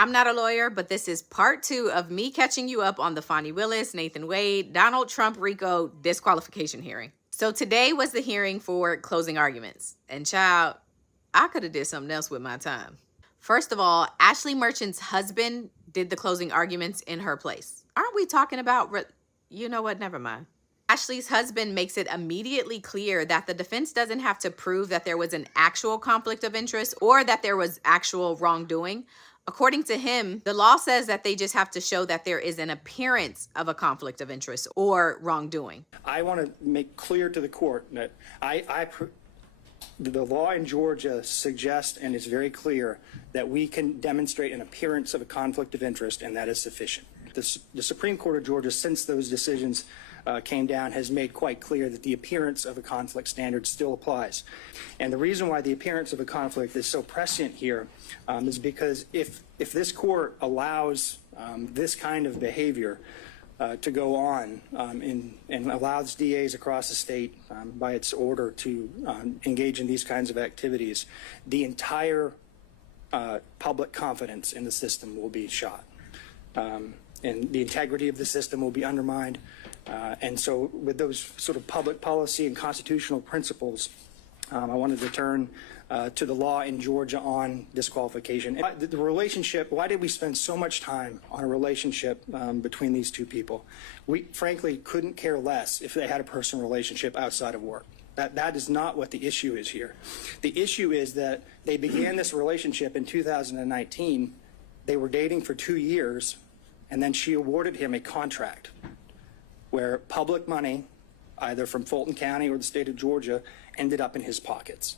I'm not a lawyer, but this is part 2 of me catching you up on the Fani Willis-Nathan Wade, Donald Trump RICO disqualification hearing. So today was the hearing for closing arguments. And child, I could have did something else with my time. First of all, Ashley Merchant's husband did the closing arguments in her place. Aren't we talking about, you know what, never mind. Ashley's husband makes it immediately clear that the defense doesn't have to prove that there was an actual conflict of interest or that there was actual wrongdoing. According to him, the law says that they just have to show that there is an appearance of a conflict of interest or wrongdoing. I want to make clear to the court that the law in Georgia suggests and is very clear that we can demonstrate an appearance of a conflict of interest, and that is sufficient. The Supreme Court of Georgia, since those decisions came down, has made quite clear that the appearance of a conflict standard still applies. And the reason why the appearance of a conflict is so prescient here is because if this court allows this kind of behavior to go on and allows DAs across the state by its order to engage in these kinds of activities, the entire public confidence in the system will be shot. And the integrity of the system will be undermined. And so with those sort of public policy and constitutional principles, I wanted to turn to the law in Georgia on disqualification. The relationship, why did we spend so much time on a relationship between these two people? We frankly couldn't care less if they had a personal relationship outside of work. That is not what the issue is here. The issue is that they began this relationship in 2019. They were dating for 2 years, and then she awarded him a contract where public money, either from Fulton County or the state of Georgia, ended up in his pockets.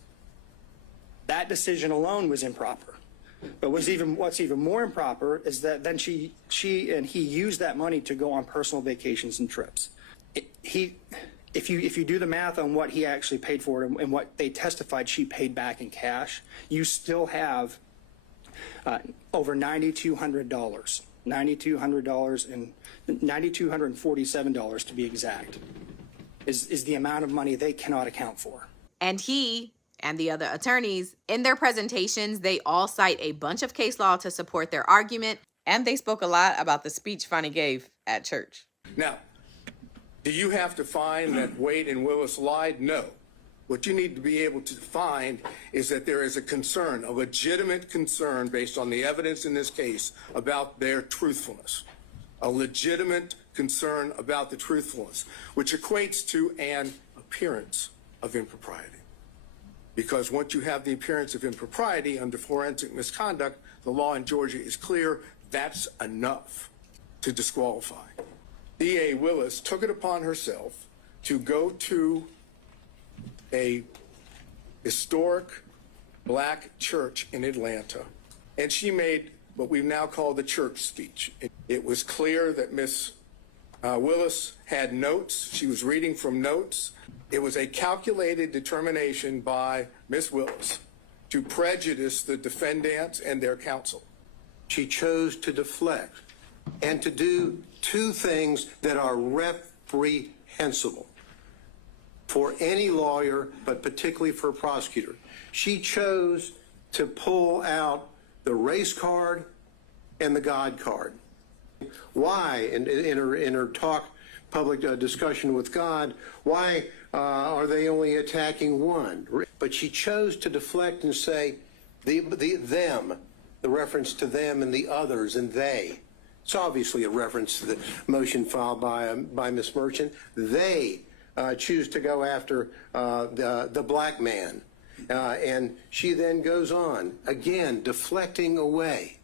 That decision alone was improper. But what's even more improper is that then she and he used that money to go on personal vacations and trips. If you do the math on what he actually paid for it and what they testified she paid back in cash, you still have over $9,200. $9,200 and $9,247 to be exact is the amount of money they cannot account for. And he and the other attorneys, in their presentations, they all cite a bunch of case law to support their argument, and they spoke a lot about the speech Fani gave at church. Now, do you have to find that Wade and Willis lied? No. What you need to be able to find is that there is a concern, a legitimate concern based on the evidence in this case about their truthfulness, a legitimate concern about the truthfulness, which equates to an appearance of impropriety. Because once you have the appearance of impropriety under forensic misconduct, the law in Georgia is clear, that's enough to disqualify. DA Willis took it upon herself to go to a historic black church in Atlanta, and she made what we've now called the church speech. It was clear that Miss Willis had notes. She was reading from notes. It was a calculated determination by Miss Willis to prejudice the defendants and their counsel. She chose to deflect and to do two things that are reprehensible for any lawyer, but particularly for a prosecutor. She chose to pull out the race card and the God card. Why, in her talk, public discussion with God, why are they only attacking one? But she chose to deflect and say them, the reference to them and the others and they. It's obviously a reference to the motion filed by Ms. Merchant. They choose to go after the black man. And she then goes on, again, deflecting away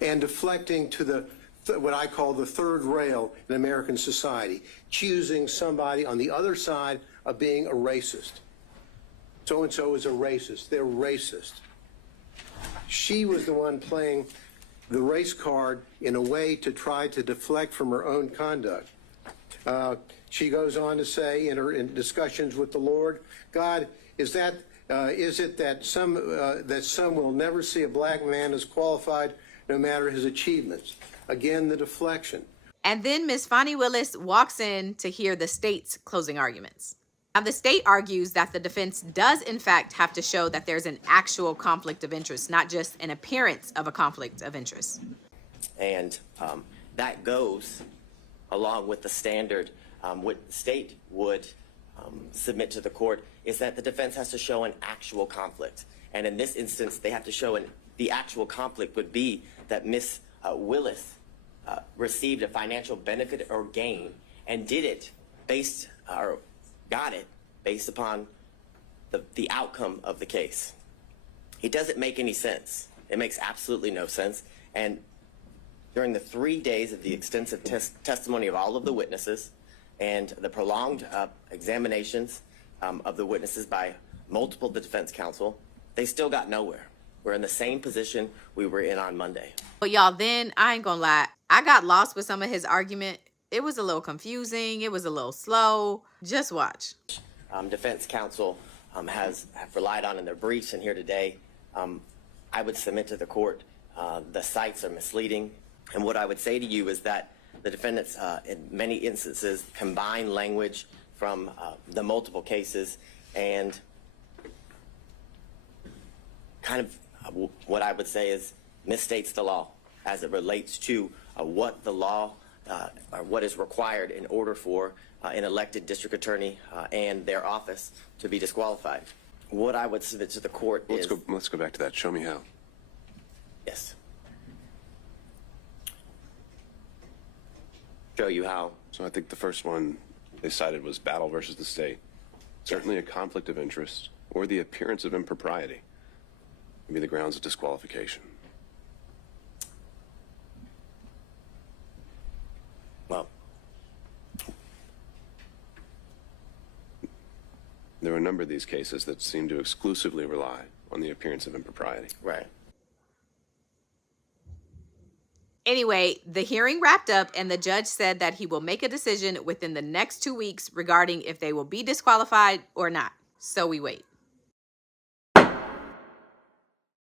and deflecting to what I call the third rail in American society, choosing somebody on the other side of being a racist. So-and-so is a racist. They're racist. She was the one playing the race card in a way to try to deflect from her own conduct. She goes on to say in discussions with the Lord, God, is it that some will never see a black man as qualified no matter his achievements? Again, the deflection. And then Ms. Fani Willis walks in to hear the state's closing arguments. Now, the state argues that the defense does, in fact, have to show that there's an actual conflict of interest, not just an appearance of a conflict of interest. And that goes along with the standard. What the state would submit to the court is that the defense has to show an actual conflict. And in this instance, they have to show the actual conflict would be that Ms. Willis received a financial benefit or gain and did it based, or got it based upon the outcome of the case. It doesn't make any sense. It makes absolutely no sense. And during the 3 days of the extensive testimony of all of the witnesses and the prolonged examinations of the witnesses by multiple defense counsel, they still got nowhere. We're in the same position we were in on Monday. But y'all, then, I ain't gonna lie, I got lost with some of his argument. It was a little confusing. It was a little slow. Just watch. Defense counsel have relied on in their briefs and here today. I would submit to the court the cites are misleading. And what I would say to you is that the defendants, in many instances, combine language from the multiple cases and kind of what I would say is misstates the law as it relates to what the law or what is required in order for an elected district attorney and their office to be disqualified. What I would submit to the court is... Let's go back to that. Show me how. Yes. Show you how. So I think the first one they cited was battle versus the state. Certainly a conflict of interest or the appearance of impropriety would be the grounds of disqualification. Well, there are a number of these cases that seem to exclusively rely on the appearance of impropriety. right. Anyway, the hearing wrapped up and the judge said that he will make a decision within the next 2 weeks regarding if they will be disqualified or not. So we wait.